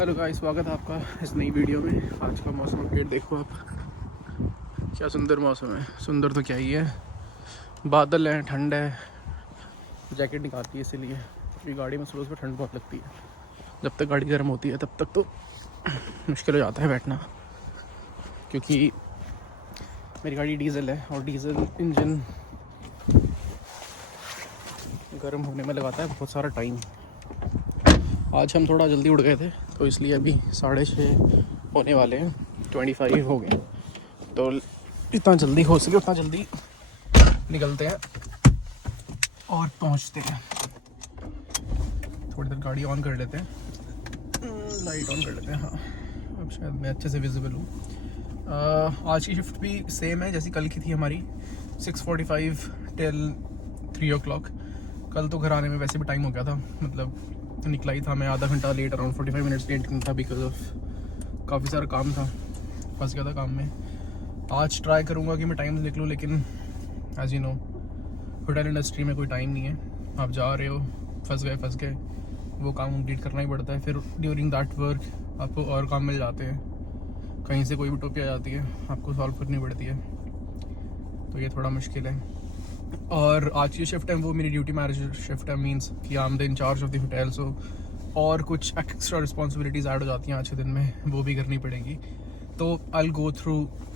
Hello guys, स्वागत है आपका इस नई वीडियो में। आज का मौसम अपडेट देखो आप, क्या सुंदर मौसम है। सुंदर तो क्या ही है, बादल हैं, ठंड है। जैकेट निकालती है इसीलिए, क्योंकि गाड़ी में सुबह सुबह ठंड बहुत लगती है। जब तक गाड़ी गर्म होती है तब तक तो मुश्किल हो जाता है बैठना, क्योंकि मेरी गाड़ी डीजल है और डीजल इंजन गर्म होने में लगाता है बहुत सारा टाइम। आज हम थोड़ा जल्दी उठ गए थे तो इसलिए अभी 6:30 होने वाले हैं, 25 हो गए। तो जितना जल्दी हो सके उतना जल्दी निकलते हैं और पहुंचते हैं। थोड़ी देर गाड़ी ऑन कर लेते हैं, लाइट ऑन कर लेते हैं। हाँ, अब शायद मैं अच्छे से विजिबल हूँ। आज की शिफ्ट भी सेम है जैसी कल की थी हमारी, 6:45 टिल 3 o'clock। कल तो घर आने में वैसे भी टाइम हो गया था, मतलब निकला ही था मैं आधा घंटा लेट, अराउंड 45 मिनट्स लेट था, बिकॉज ऑफ काफ़ी सारा काम था, फंस गया था काम में। आज ट्राई करूँगा कि मैं टाइम से निकलूँ, लेकिन as you know hotel industry में कोई टाइम नहीं है। आप जा रहे हो, फंस गए, वो काम कंप्लीट करना ही पड़ता है। फिर ड्यूरिंग दैट वर्क आपको और काम मिल जाते हैं, कहीं से कोई भी टोपी आ जाती है, आपको सॉल्व करनी पड़ती है, तो ये थोड़ा मुश्किल है। और आज की शिफ्ट है वो मेरी ड्यूटी मैनेजर शिफ्ट है, मींस कि I am the incharge of the hotel. So और कुछ एक्स्ट्रा रिस्पॉन्सिबिलिटीज़ ऐड हो जाती हैं आज के दिन में, वो भी करनी पड़ेगी। तो I will go through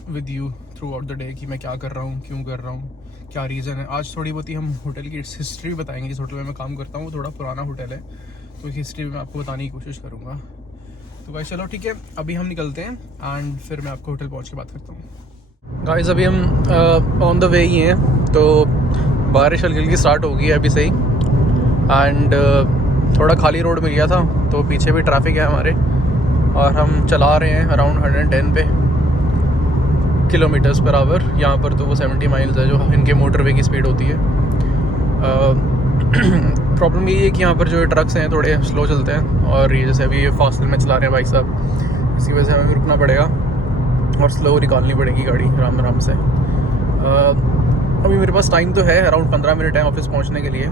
with you through out the day कि मैं क्या कर रहा हूँ, क्यों कर रहा हूँ, क्या रीज़न है। आज थोड़ी बहुत ही हम होटल की हिस्ट्री बताएंगे। जिस होटल में मैं काम करता हूँ वो थोड़ा पुराना होटल है, तो इस हिस्ट्री में मैं आपको बताने की कोशिश करूँगा। तो भाई चलो ठीक है, अभी हम निकलते हैं एंड फिर मैं आपको होटल पहुँच के बात करता हूँ। गाइस अभी हम ऑन द वे ही हैं, तो बारिश हल्की हल्की स्टार्ट हो गई है अभी से ही। एंड थोड़ा खाली रोड मिल गया था, तो पीछे भी ट्रैफिक है हमारे, और हम चला रहे हैं अराउंड 110 पे किलोमीटर्स पर आवर। यहाँ पर तो वो 70 माइल्स है जो इनके मोटरवे की स्पीड होती है। प्रॉब्लम ये है कि यहाँ पर जो ट्रक्स हैं थोड़े स्लो चलते हैं, और ये जैसे अभी ये फास्ट में चला रहे हैं भाई साहब, इसकी वजह से हमें रुकना पड़ेगा और स्लो निकालनी पड़ेगी गाड़ी आराम आराम से। अभी मेरे पास टाइम तो है, अराउंड 15 मिनट है ऑफिस पहुंचने के लिए,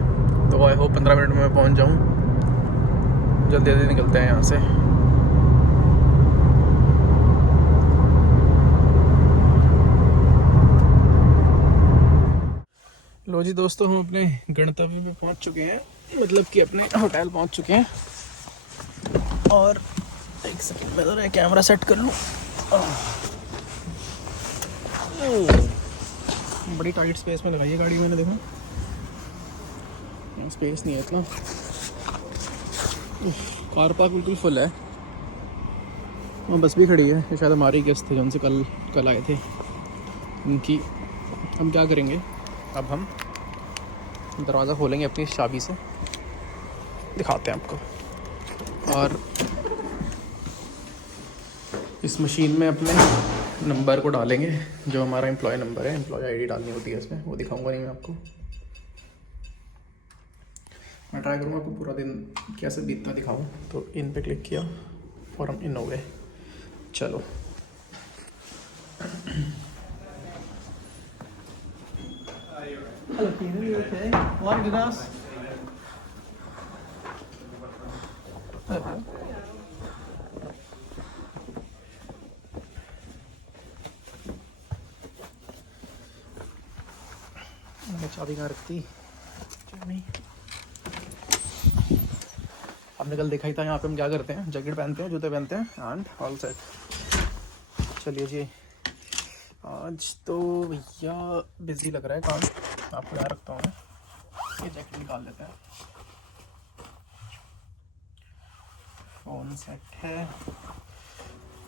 तो आई होप 15 मिनट में मैं पहुंच जाऊं। जल्दी जल्दी निकलते हैं यहाँ से। लो जी दोस्तों, हम अपने गंतव्य पे पहुंच चुके हैं, मतलब कि अपने होटल पहुंच चुके हैं। और एक सेकंड में ज़रा कैमरा सेट कर लूँ। बड़ी टाइट स्पेस में लगाई है गाड़ी मैंने, देखो स्पेस नहीं है इतना। कार पार्क बिल्कुल फुल है, वहाँ बस भी खड़ी है, ये शायद हमारे गेस्ट थे उनसे कल आए थे उनकी। हम क्या करेंगे, अब हम दरवाज़ा खोलेंगे अपनी चाबी से, दिखाते हैं आपको। और इस मशीन में अपने नंबर को डालेंगे, जो हमारा एम्प्लॉय नंबर है, एम्प्लॉय आईडी डालनी होती है इसमें, वो दिखाऊंगा नहीं मैं आपको। मैं ट्राई करूँगा आपको पूरा दिन कैसे बीतना दिखाऊँ। तो इन पे क्लिक किया और हम इन हो गए। चलो चाबी कहाँ रखती नहीं। आपने कल देखा ही था, यहाँ पे हम क्या करते हैं, जैकेट पहनते हैं, जूते पहनते हैं एंड ऑल सेट। चलिए जी, आज तो भैया बिजी लग रहा है काम, आपको यहाँ रखता हूँ मैं, ये जैकेट निकाल लेते हैं। फ़ोन सेट है।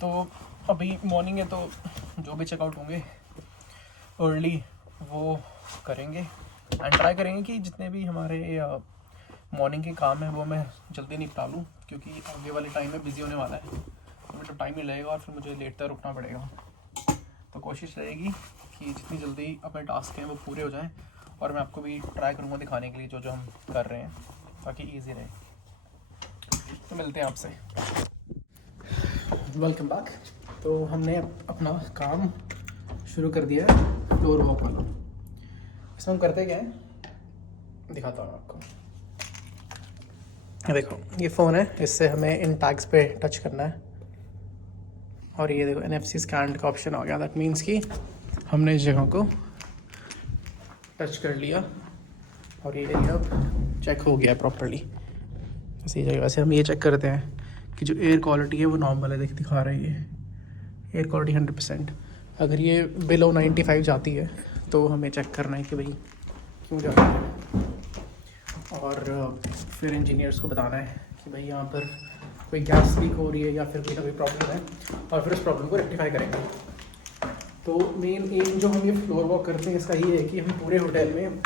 तो अभी मॉर्निंग है, तो जो भी चेकआउट होंगे अर्ली वो करेंगे एंड ट्राई करेंगे कि जितने भी हमारे मॉर्निंग के काम है वो मैं जल्दी निपटा लूँ, क्योंकि आगे वाले टाइम में बिज़ी होने वाला है, तो मुझे टाइम नहीं लगेगा और फिर मुझे लेट तक रुकना पड़ेगा। तो कोशिश रहेगी कि जितनी जल्दी अपने टास्क हैं वो पूरे हो जाएं, और मैं आपको भी ट्राई करूँगा दिखाने के लिए जो जो हम कर रहे हैं, ताकि ईजी रहे। तो मिलते हैं आपसे। Welcome back. तो हमने अपना काम शुरू कर दिया है, फ्लोर वॉक वाला। इसमें हम करते क्या है, दिखाता हूँ आपको। ये देखो ये फ़ोन है, इससे हमें इन टैग्स पे टच करना है और ये देखो NFC स्कैन का ऑप्शन आ गया। दैट मीन्स कि हमने इस जगह को टच कर लिया और ये एरिया अब चेक हो गया प्रॉपर्ली। इसी जगह से हम ये चेक करते हैं कि जो एयर क्वालिटी है वो नॉर्मल है। देखिए दिखा रही है एयर क्वालिटी 100%। अगर ये बिलो 95 जाती है तो हमें चेक करना है कि भाई क्यों जा रहा है, और फिर इंजीनियर्स को बताना है कि भाई यहाँ पर कोई गैस लीक हो रही है या फिर कोई ना कोई प्रॉब्लम है, और फिर उस प्रॉब्लम को रेक्टिफाई करेंगे। तो मेन एम जो हम ये फ्लोर वॉक करते हैं इसका ये है कि हम पूरे होटल में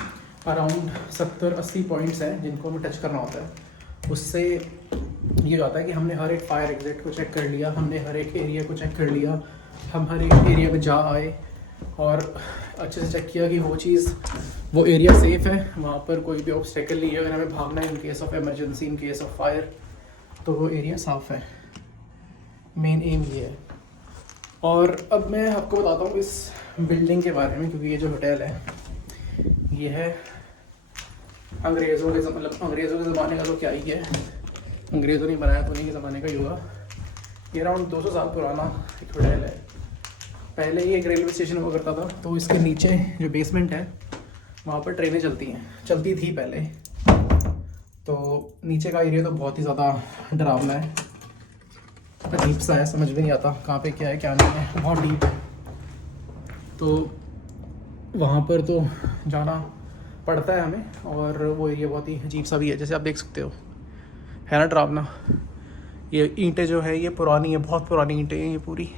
अराउंड 70-80 पॉइंट्स हैं जिनको हमें टच करना होता है। उससे ये होता है कि हमने हर एक फायर एग्जिट को चेक कर लिया, हमने हर एक एरिया को चेक कर लिया, हम हर एक एरिया में जा आए और अच्छे से चेक किया कि वो एरिया सेफ़ है, वहाँ पर कोई भी ऑब्स्टेकल नहीं है। अगर हमें भागना है in case of emergency, in case of fire, तो वो एरिया साफ़ है। मेन एम ये है। और अब मैं आपको बताता हूँ इस बिल्डिंग के बारे में, क्योंकि ये जो होटल है ये है अंग्रेज़ों के ज़माने का, तो क्या ही है, अंग्रेज़ों ने बनाया तो उन्हीं के ज़माने का ही होगा। ये अराउंड 200 साल पुराना एक होटल है। पहले ये एक रेलवे स्टेशन हुआ करता था, तो इसके नीचे जो बेसमेंट है वहाँ पर ट्रेनें चलती थी पहले। तो नीचे का एरिया तो बहुत ही ज़्यादा डरावना है, अजीब सा है, समझ में नहीं आता कहाँ पे क्या है क्या नहीं है, बहुत डीप है। तो वहाँ पर तो जाना पड़ता है हमें, और वो एरिया बहुत ही अजीब सा भी है, जैसे आप देख सकते हो, है ना डरावना। ये ईंटें जो है ये पुरानी है, बहुत पुरानी ईंटें हैं ये पूरी,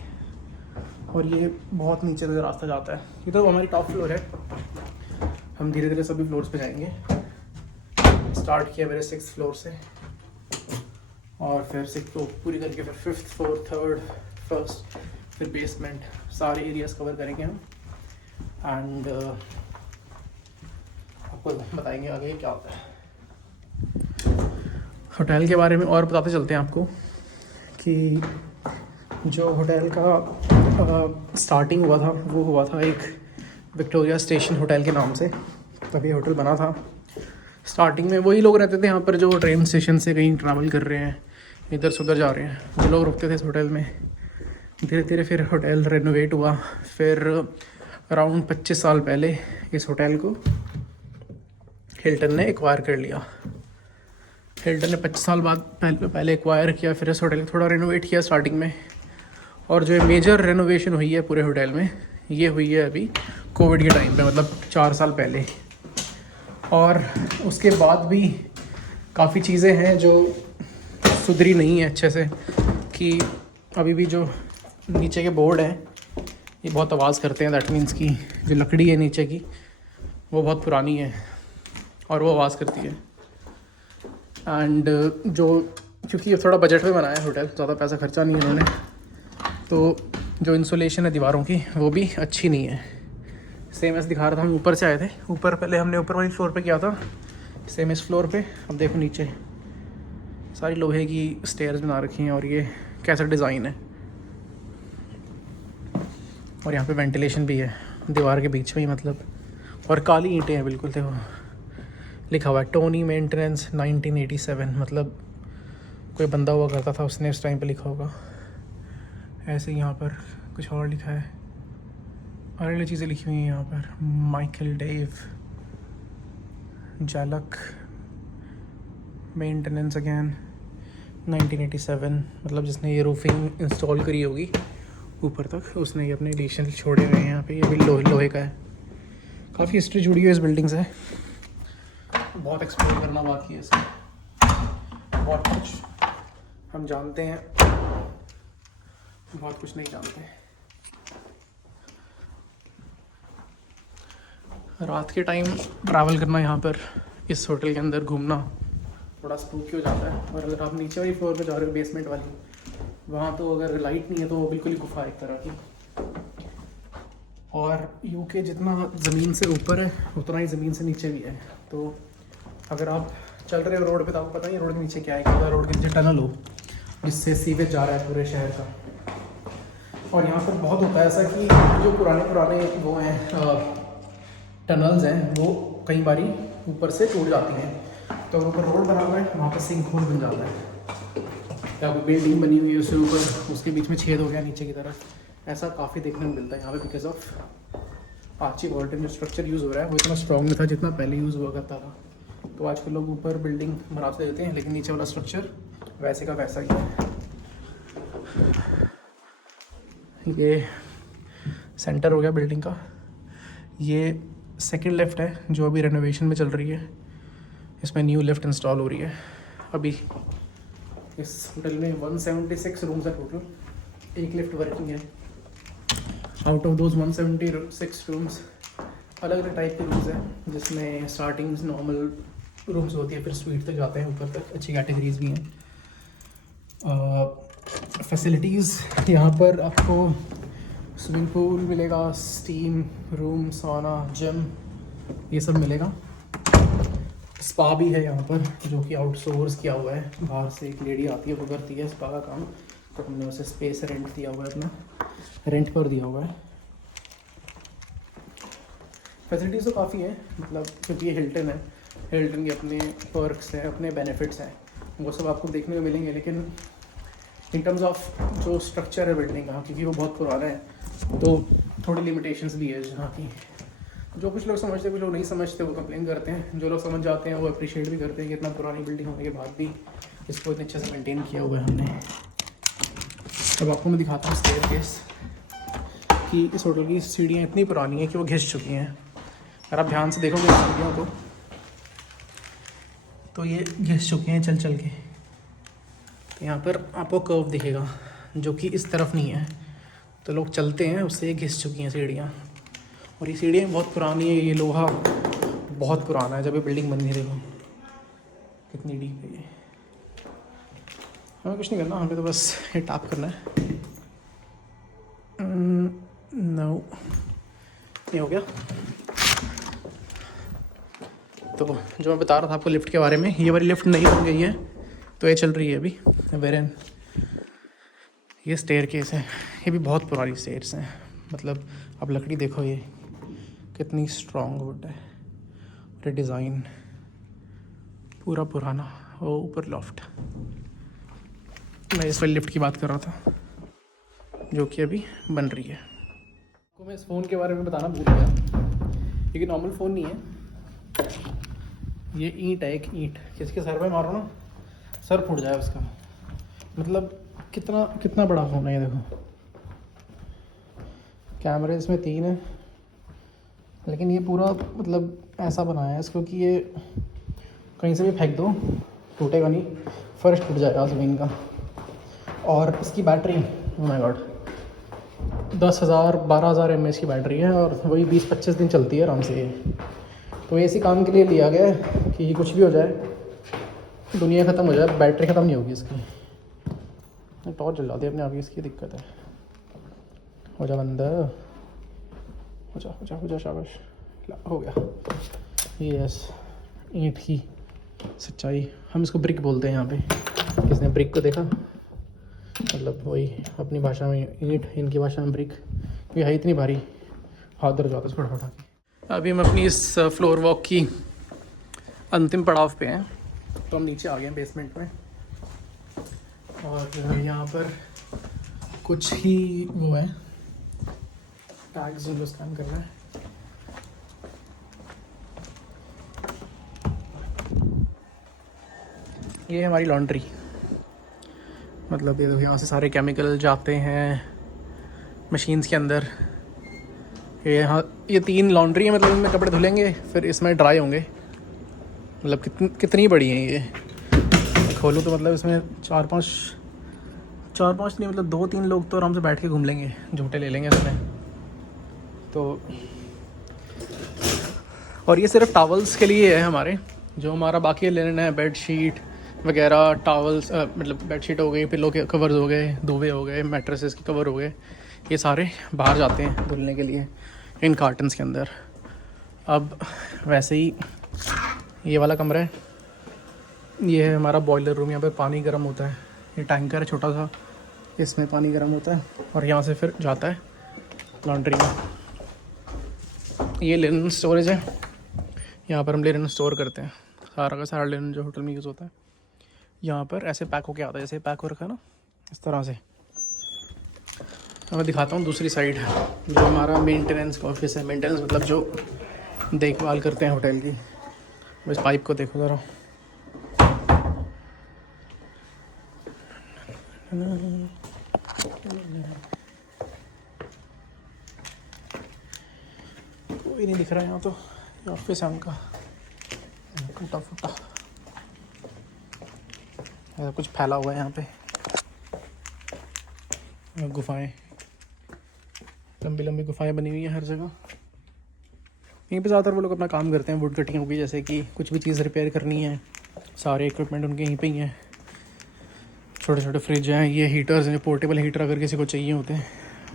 और ये बहुत नीचे तक रास्ता जाता है। ये तो हमारी टॉप फ्लोर है, हम धीरे धीरे सभी फ्लोर्स पे जाएंगे। स्टार्ट किया मेरे 6th फ्लोर से, और फिर 6th फ्लोर पूरी करके फिर 5th फ्लोर, 3rd, 1st, फिर बेसमेंट, सारे एरियाज़ कवर करेंगे हम। एंड आपको बताएंगे आगे क्या होता है। होटल के बारे में और बताते चलते हैं आपको कि जो होटल का स्टार्टिंग हुआ था वो हुआ था एक विक्टोरिया स्टेशन होटल के नाम से, तब ये होटल बना था। स्टार्टिंग में वही लोग रहते थे यहाँ पर जो ट्रेन स्टेशन से कहीं ट्रैवल कर रहे हैं, इधर से उधर जा रहे हैं, जो लोग रुकते थे इस होटल में। धीरे धीरे फिर होटल रेनोवेट हुआ। फिर अराउंड 25 साल पहले इस होटल को हिल्टन ने एक्वायर कर लिया। हिल्टन ने 25 साल बाद पहले एक्वायर किया, फिर इस होटल को थोड़ा रेनोवेट किया स्टार्टिंग में। और जो मेजर रेनोवेशन हुई है पूरे होटल में, ये हुई है अभी कोविड के टाइम पे, मतलब 4 साल पहले। और उसके बाद भी काफ़ी चीज़ें हैं जो सुधरी नहीं है अच्छे से, कि अभी भी जो नीचे के बोर्ड हैं ये बहुत आवाज़ करते हैं। दैट मीन्स कि जो लकड़ी है नीचे की वो बहुत पुरानी है और वो आवाज़ करती है। एंड क्योंकि ये थोड़ा बजट में बनाया है होटल, ज़्यादा पैसा खर्चा नहीं है उन्होंने, तो जो इंसुलेशन है दीवारों की वो भी अच्छी नहीं है। सेम ऐसे दिखा रहा था, हम ऊपर से आए थे, ऊपर पहले हमने ऊपर वाली फ्लोर पे किया था, सेम इस फ्लोर पे। अब देखो नीचे सारी लोहे की स्टेयर्स बना रखी हैं, और ये कैसा डिज़ाइन है। और यहाँ पे वेंटिलेशन भी है दीवार के बीच में ही, मतलब। और काली ईंटें हैं बिल्कुल, देखो लिखा हुआ है टोनी मेंटेनेंस 1987, मतलब कोई बंदा हुआ करता था उसने उस टाइम पे लिखा होगा। ऐसे यहाँ पर कुछ और लिखा है, और अलग चीज़ें लिखी हुई हैं यहाँ पर। माइकल डेव जालक मेंटेनेंस अगेन 1987, मतलब जिसने ये रूफिंग इंस्टॉल करी होगी ऊपर तक, उसने ये अपने एडिशन छोड़े हुए हैं यहाँ पे। ये भी लोहे का है, काफ़ी हिस्ट्री जुड़ी है इस बिल्डिंग से, बहुत एक्सप्लोर करना बाकी है इसमें, बहुत कुछ हम जानते हैं, बहुत कुछ नहीं जानते। रात के टाइम ट्रैवल करना यहाँ पर इस होटल के अंदर घूमना थोड़ा स्पूकी हो जाता है। और अगर आप नीचे वाली फ्लोर पे जा रहे हो, बेसमेंट वाली, वहाँ तो अगर लाइट नहीं है तो वो बिल्कुल ही गुफा एक तरह की। और यूके जितना ज़मीन से ऊपर है उतना ही ज़मीन से नीचे भी है। तो अगर आप चल रहे हो रोड पे तो आपको पता नहीं रोड के नीचे क्या है, क्या रोड के नीचे टनल हो जिससे सीवेज जा रहा है पूरे शहर का। और यहाँ पर बहुत होता है ऐसा कि जो पुराने वो हैं टनल्स हैं, वो कई बारी ऊपर से टूट जाती हैं। तो ऊपर रोड बना हुआ है, वहाँ पर सिंक होल बन जाता है, या कोई बिल्डिंग बनी हुई है उसके ऊपर, उसके बीच में छेद हो गया नीचे की तरफ। ऐसा काफ़ी देखने को मिलता है यहाँ पे, बिकॉज ऑफ आर्ची वॉल्टन जो स्ट्रक्चर यूज़ हो रहा है वो इतना स्ट्रॉन्ग नहीं था जितना पहले यूज़ हुआ करता था। तो आजकल लोग ऊपर बिल्डिंग बनाते देते हैं, लेकिन नीचे वाला स्ट्रक्चर वैसे का वैसा ही है। ये सेंटर हो गया बिल्डिंग का। ये सेकंड लिफ्ट है जो अभी रेनोवेशन में चल रही है, इसमें न्यू लिफ्ट इंस्टॉल हो रही है अभी। इस होटल में 176 रूम्स है टोटल, एक लिफ्ट वर्किंग है। आउट ऑफ दोज 176 रूम्स अलग अलग टाइप के रूम्स हैं, जिसमें स्टार्टिंग नॉर्मल रूम्स होती है, फिर स्वीट तक जाते हैं ऊपर तक, अच्छी कैटेगरीज भी हैं। फैसिलिटीज़ यहाँ पर आपको स्विमिंग पूल मिलेगा, स्टीम रूम, सौना, जिम, ये सब मिलेगा। स्पा भी है यहाँ पर जो कि आउटसोर्स किया हुआ है, बाहर से एक लेडी आती है वो करती है स्पा का काम, तो हमने उसे स्पेस रेंट दिया हुआ है, अपना रेंट पर दिया हुआ है। फैसिलिटीज़ तो काफ़ी है, मतलब क्योंकि ये हिल्टन है, हिल्टन के अपने पर्क्स हैं, अपने बेनिफिट्स हैं, वो सब आपको देखने को मिलेंगे। लेकिन इन टर्म्स ऑफ जो स्ट्रक्चर है बिल्डिंग का, क्योंकि वो बहुत पुराना है, तो थोड़ी लिमिटेशंस भी है जहाँ की। जो कुछ लोग समझते हैं, कुछ लोग नहीं समझते, वो कंप्लेन करते हैं। जो लोग समझ जाते हैं वो अप्रिशिएट भी करते हैं कि इतना पुरानी बिल्डिंग होने के बाद भी इसको इतने अच्छे से मेंटेन किया हुआ है हमने। अब आपको मैं दिखाता हूँ स्टेयरकेस कि इस होटल की सीढ़ियाँ इतनी पुरानी हैं कि वो घिस चुकी हैं। अगर आप ध्यान से देखोगे सीढ़ियों को तो ये घिस चुके हैं चल चल के। तो यहाँ पर आपको कर्व दिखेगा जो कि इस तरफ नहीं है, तो लोग चलते हैं उससे घिस चुकी हैं सीढ़ियाँ। और ये सीढ़ियाँ बहुत पुरानी है, ये लोहा बहुत पुराना है। जब ये बिल्डिंग बनी है देखो कितनी डीप है ये। हमें कुछ नहीं करना, हमें तो बस ये टैप करना है। नो, ये हो गया। तो जो मैं बता रहा था आपको लिफ्ट के बारे में, ये वाली लिफ्ट नहीं बन गई है, तो ये चल रही है अभी वेरेन। ये स्टेयरकेस है, ये भी बहुत पुरानी स्टेयर्स हैं, मतलब अब लकड़ी देखो ये कितनी स्ट्रॉन्ग वुड है, और डिज़ाइन पूरा पुराना। वो ऊपर लॉफ्ट, मैं इस वाली लिफ्ट की बात कर रहा था जो कि अभी बन रही है। आपको मैं इस फ़ोन के बारे में बताना भूल गया, ये नॉर्मल फ़ोन नहीं है, ये ईंट है, एक ईंट किसके सर पे मारो ना सर फूट जाए उसका। मतलब कितना कितना बड़ा फ़ोन है ये देखो। कैमरे इसमें 3 है, लेकिन ये पूरा मतलब ऐसा बनाया है इसको कि ये कहीं से भी फेंक दो टूटेगा नहीं, फर्स्ट टूट जाएगा ज़मीन का। और इसकी battery, oh my God, 10,000 12,000 mAh की बैटरी है, और वही 20-25 दिन चलती है आराम से ये। तो ये इसी काम के लिए लिया गया है कि कुछ भी हो जाए, दुनिया ख़त्म हो जाए, बैटरी ख़त्म नहीं होगी इसकी। टॉर्च जला दी अपने आप ही, इसकी दिक्कत है। हो जा बंदा, हो जा हो जा हो जा, शाबाश, हो गया। यस, ईंट की सच्चाई, हम इसको ब्रिक बोलते हैं यहाँ पे। किसने ब्रिक को देखा, मतलब वही अपनी भाषा में ईंट, इनकी भाषा में ब्रिक। ये है इतनी भारी, हाथ दर्द जाता है इसको उठा के। अभी हम अपनी इस फ्लोर वॉक की अंतिम पड़ाव पे हैं, तो हम नीचे आ गए हैं बेसमेंट में। और यहाँ पर कुछ ही वो है टैग्स जिनको स्कैन करना है। ये हमारी लॉन्ड्री, मतलब ये देखो यहाँ से सारे केमिकल जाते हैं मशीन्स के अंदर। ये यहाँ ये 3 लॉन्ड्री है, मतलब इनमें कपड़े धुलेंगे फिर इसमें ड्राई होंगे। मतलब कितनी बड़ी हैं ये, खोलूँ तो मतलब इसमें 4-5 नहीं, मतलब 2-3 लोग तो आराम से बैठ के घूम लेंगे, झूठे ले लेंगे इसमें तो। और ये सिर्फ टॉवल्स के लिए है हमारे, जो हमारा बाकी लिनन है, बेडशीट वगैरह, टॉवल्स, मतलब बेडशीट हो गई, पिलो के कवर्स हो गए, दुवे हो गए, मैट्रेसेस के कवर हो गए, ये सारे बाहर जाते हैं धुलने के लिए इन कार्टन्स के अंदर। अब वैसे ही ये वाला कमरा है, ये है हमारा बॉयलर रूम, यहाँ पे पानी गर्म होता है। ये टैंकर है छोटा सा, इसमें पानी गर्म होता है और यहाँ से फिर जाता है लॉन्ड्री में। ये लिनन स्टोरेज है, यहाँ पर हम लिनन स्टोर करते हैं, सारा का सारा लिनन जो होटल में यूज़ होता है यहाँ पर ऐसे पैक होके आता है, जैसे पैक हो रखा है ना इस तरह से। मैं दिखाता हूँ दूसरी साइड जो हमारा मेंटेनेंस का ऑफिस है। मेंटेनेंस मतलब जो देखभाल करते हैं होटल की। बस पाइप को देखो ज़रा, कोई नहीं दिख रहा है यहाँ तो। ये ऑफिस है उनका, टूटा फूटा ऐसा कुछ फैला हुआ है यहाँ पे। गुफाएं, लंबी लंबी गुफाएं बनी हुई हैं हर जगह। यहीं पे ज़्यादातर वो लोग अपना काम करते हैं। वुड कटिंग होगी, जैसे कि कुछ भी चीज़ रिपेयर करनी है, सारे इक्विपमेंट उनके यहीं पे ही हैं। छोटे छोटे फ्रिज हैं, ये हीटर्स हैं, पोर्टेबल हीटर अगर किसी को चाहिए होते हैं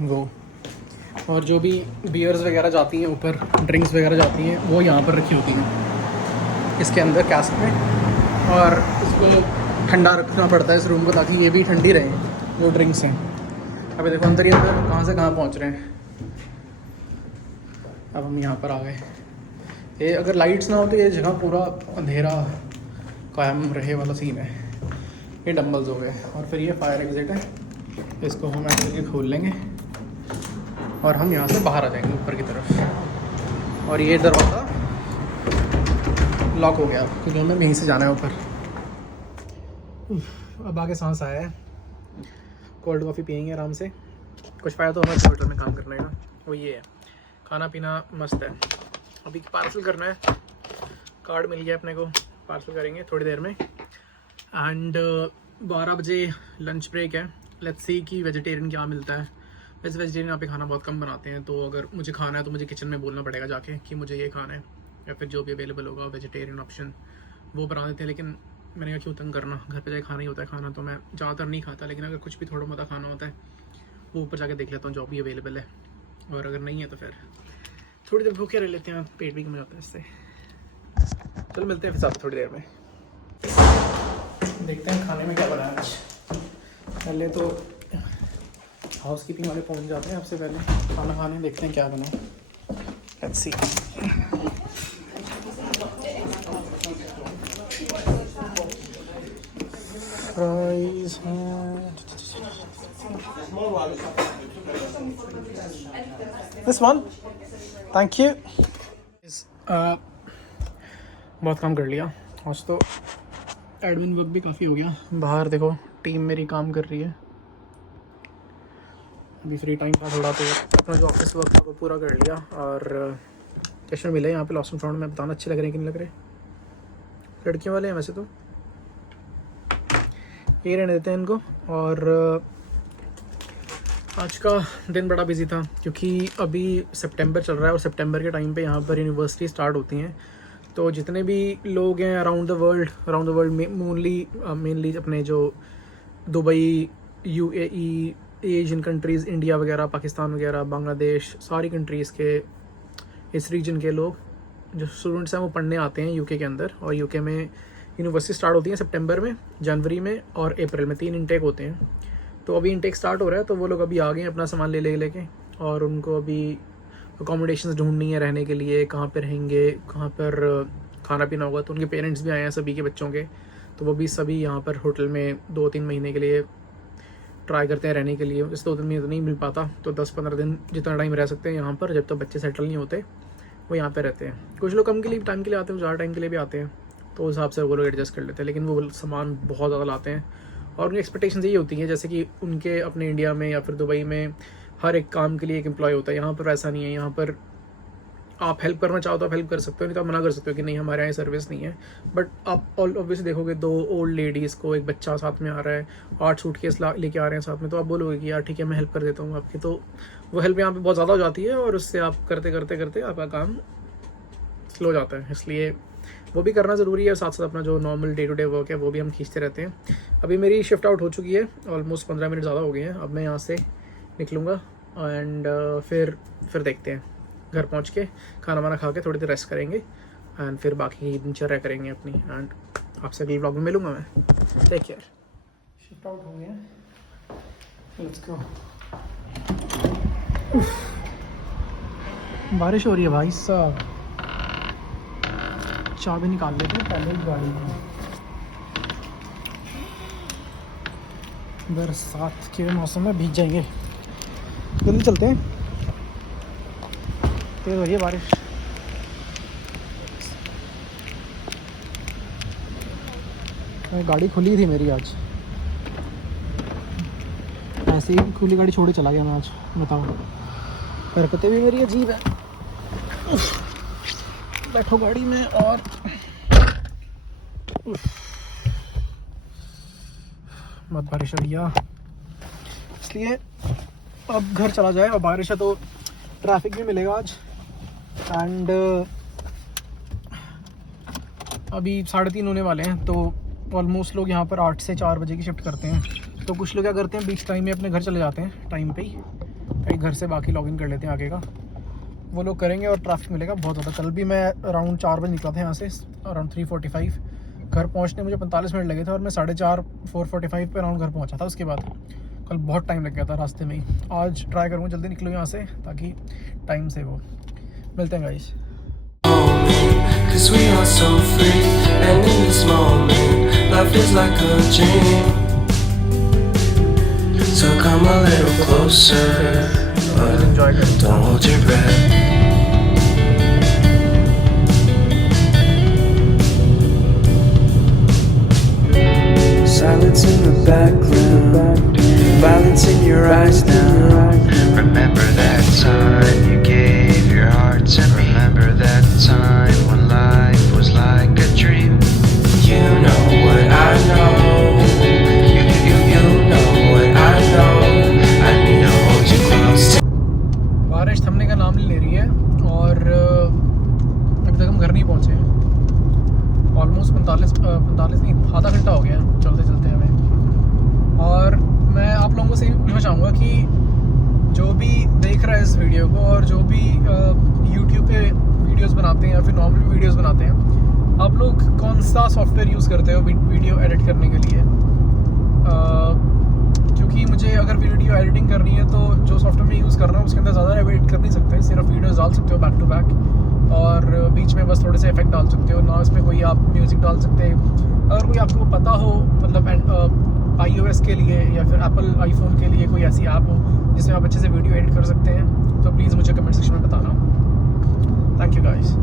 वो। और जो भी बियर्स वगैरह जाती हैं ऊपर, ड्रिंक्स वगैरह जाती हैं, वो यहाँ पर रखी होती हैं इसके अंदर कैस्क में। और इसको ठंडा रखना पड़ता है इस रूम को, ताकि ये भी ठंडी रहे जो ड्रिंक्स हैं। अभी देखो अंदर ही अंदर कहाँ से कहाँ पहुँच रहे हैं। अब हम यहाँ पर आ गए। ये अगर लाइट्स ना हो तो ये जगह पूरा अंधेरा कायम रहे वाला सीन है। ये डंबल्स हो गए और फिर ये फायर एग्जिट है, इसको हम ऐसे खोल लेंगे और हम यहाँ से बाहर आ जाएंगे ऊपर की तरफ। और ये दरवाज़ा लॉक हो गया क्योंकि हमें यहीं से जाना है ऊपर। अब आगे सांस आया है। कोल्ड कॉफ़ी पियेंगे आराम से। कुछ फ़ायदा तो हमारे होटल में काम करने का वो ये है, खाना पीना मस्त है। अभी पार्सल करना है, कार्ड मिल गया अपने को, पार्सल करेंगे थोड़ी देर में। एंड 12 बजे लंच ब्रेक है। लेट्स सी कि वेजिटेरियन क्या मिलता है। वैसे वेजिटेरियन यहाँ पे खाना बहुत कम बनाते हैं, तो अगर मुझे खाना है तो मुझे किचन में बोलना पड़ेगा जाके कि मुझे ये खाना है, या फिर जो भी अवेलेबल होगा वेजिटेरियन ऑप्शन वो बना देते हैं। लेकिन मैंने कहा क्यों तंग करना, घर पे जाके खाना ही होता है खाना, तो मैं ज़्यादातर नहीं खाता। लेकिन अगर कुछ भी थोड़ा मोटा खाना होता है वो ऊपर जाके देख लेता हूँ जो भी अवेलेबल है, और अगर नहीं है तो फिर थोड़ी देर भूखे रह लेते हैं, पेट भी कम जाता है इससे। चलो मिलते हैं फिर साथ थोड़ी देर में, देखते हैं खाने में क्या बना है आज। पहले तो हाउस कीपिंग वाले पहुंच जाते हैं, सबसे पहले खाना खाने, देखते हैं क्या बना। Let's see. फ्राइज हैं, दिस वन, थैंक यू। बहुत काम कर लिया आज तो, एडमिन वर्क भी काफ़ी हो गया। बाहर देखो टीम मेरी काम कर रही है। अभी फ्री टाइम था थोड़ा, तो अपना जो ऑफिस वर्क था वो पूरा कर लिया। और सेशन मिले यहाँ पे लॉस्ट एंड फाउंड में, बताना अच्छे लग रहे हैं कि नहीं लग रहे। लड़कियों वाले हैं वैसे तो, ये रहने देते हैं इनको। और आज का दिन बड़ा बिजी था क्योंकि अभी सितंबर चल रहा है और सितंबर के टाइम पे यहाँ पर यूनिवर्सिटी स्टार्ट होती हैं। तो जितने भी लोग हैं अराउंड द वर्ल्ड मेनली अपने जो Dubai, UAE, Asian countries, India वगैरह, पाकिस्तान वगैरह, बांग्लादेश, सारी कंट्रीज़ के इस रीजन के लोग जो स्टूडेंट्स हैं वो पढ़ने आते हैं यूके के अंदर। और यूके में यूनिवर्सिटी स्टार्ट होती है सितंबर में, जनवरी में और अप्रैल में, 3 इंटेक होते हैं। तो अभी इंटेक स्टार्ट हो रहा है, तो वो लोग अभी आ गए हैं अपना सामान ले लेके। और उनको अभी अकोमोडेशंस ढूंढनी है रहने के लिए, कहाँ पर रहेंगे, कहाँ पर खाना पीना होगा। तो उनके पेरेंट्स भी आए हैं सभी के बच्चों के, तो वो भी सभी यहाँ पर होटल में 2-3 महीने के लिए ट्राई करते हैं रहने के लिए। इस 2-3 महीने तो नहीं मिल पाता, तो 10-15 दिन जितना टाइम रह सकते हैं यहाँ पर, जब तक बच्चे सेटल नहीं होते वो यहाँ पे रहते हैं। कुछ लोग कम के लिए टाइम के लिए आते हैं, ज़्यादा टाइम के लिए भी आते हैं, तो उस हिसाब से वो लोग एडजस्ट कर लेते हैं। लेकिन वो सामान बहुत ज़्यादा लाते हैं और उनकी एक्सपेक्टेशन यही होती है जैसे कि उनके अपने इंडिया में या फिर दुबई में हर एक काम के लिए एक एम्प्लॉय होता है। यहाँ पर वैसा नहीं है। यहाँ पर आप हेल्प करना चाहो तो आप हेल्प कर सकते हो, नहीं तो आप मना कर सकते हो कि नहीं हमारे यहाँ सर्विस नहीं है। बट आप ऑब्वियसली देखोगे 2 ओल्ड लेडीज़ को, एक बच्चा साथ में आ रहा है, 8 सूटकेस लेके आ रहे हैं साथ में, तो आप बोलोगे कि यार ठीक है मैं हेल्प कर देता हूँ आपकी। तो वो हेल्प यहाँ पे बहुत ज़्यादा हो जाती है और उससे आप करते करते करते आपका काम स्लो जाता है। इसलिए वो भी करना ज़रूरी है। साथ साथ अपना जो normal day to day work है वो भी हम खींचते रहते हैं। अभी मेरी शिफ्ट आउट हो चुकी है, ऑलमोस्ट 15 मिनट ज़्यादा हो गए हैं। अब मैं यहाँ से निकलूँगा एंड फिर देखते हैं, घर पहुंच के खाना वाना खा के थोड़ी देर रेस्ट करेंगे एंड फिर बाकी दिनचर्या करेंगे अपनी। एंड आपसे अगले व्लॉग में मिलूंगा मैं। Take care. शिफ्ट आउट हो गया, लेट्स गो। बारिश हो रही है भाई साहब, चाबी निकाल लेते हैं पहले गाड़ी में। बरसात के मौसम में भीग जाएंगे, जल्दी चलते हैं, तेज हो रही है बारिश। गाड़ी खुली थी मेरी आज, ऐसे ही खुली गाड़ी छोड़ चला गया मैं आज, बताओ। हरकतें भी मेरी अजीब है। बैठो गाड़ी में और मत बारिश हो गया, इसलिए अब घर चला जाए। और बारिश है तो ट्रैफिक भी मिलेगा आज। एंड अभी 3:30 होने वाले हैं, तो ऑलमोस्ट लोग यहाँ पर 8 से 4 बजे की शिफ्ट करते हैं। तो कुछ लोग क्या करते हैं, बीच टाइम में अपने घर चले जाते हैं टाइम पे ही, ताकि घर से बाकी लॉगिन कर लेते हैं आगे का। वो लोग करेंगे और ट्रैफिक मिलेगा बहुत ज़्यादा। कल भी मैं अराउंड 4 बजे निकला था यहाँ से, अराउंड 3:45। घर पहुँचने मुझे 45 मिनट लगे थे और मैं 4:45 पे अराउंड घर पहुँचा था। उसके बाद कल बहुत टाइम लग गया था रास्ते में ही। आज ट्राई करूँगा जल्दी निकलूँ यहाँ से, ताकि टाइम से वो मिलते हैं guys. Cause we are so free, and in this moment, life is like a dream. So come a little closer, but don't hold your breath. Silence in the background, violence in your eyes now. Remember that time you gave your heart to me. Remember that time when life was like a dream. You know what I know. You know what I know. I need to hold you close. बारिश थमने का नाम नहीं ले रही है और अभी तक हम घर नहीं पहुँचे हैं। ऑलमोस्ट 45 नहीं, आधा घंटा हो गया चलते चलते हमें। और मैं आप लोगों से भी पूछना चाहूँगा कि जो भी देख रहा है इस वीडियो को, और जो भी यूट्यूब पे वीडियोस बनाते हैं या फिर नॉर्मल वीडियोस बनाते हैं, आप लोग कौन सा सॉफ्टवेयर यूज़ करते हो वीडियो एडिट करने के लिए? क्योंकि मुझे अगर वीडियो एडिटिंग करनी है तो जो सॉफ्टवेयर मैं यूज़ कर रहा हूँ उसके अंदर ज़्यादा एडिट कर नहीं सकते, सिर्फ वीडियोस डाल सकते हो बैक टू बैक, और बीच में बस थोड़े से इफेक्ट डाल सकते हो ना, इसमें कोई आप म्यूज़िक डाल सकते हैं। अगर कोई आपको पता हो, मतलब iOS के लिए या फिर एप्पल आईफोन के लिए कोई ऐसी ऐप हो जिसमें आप अच्छे से वीडियो एडिट कर सकते हैं, तो प्लीज़ मुझे कमेंट सेक्शन में बताना। Thank you guys.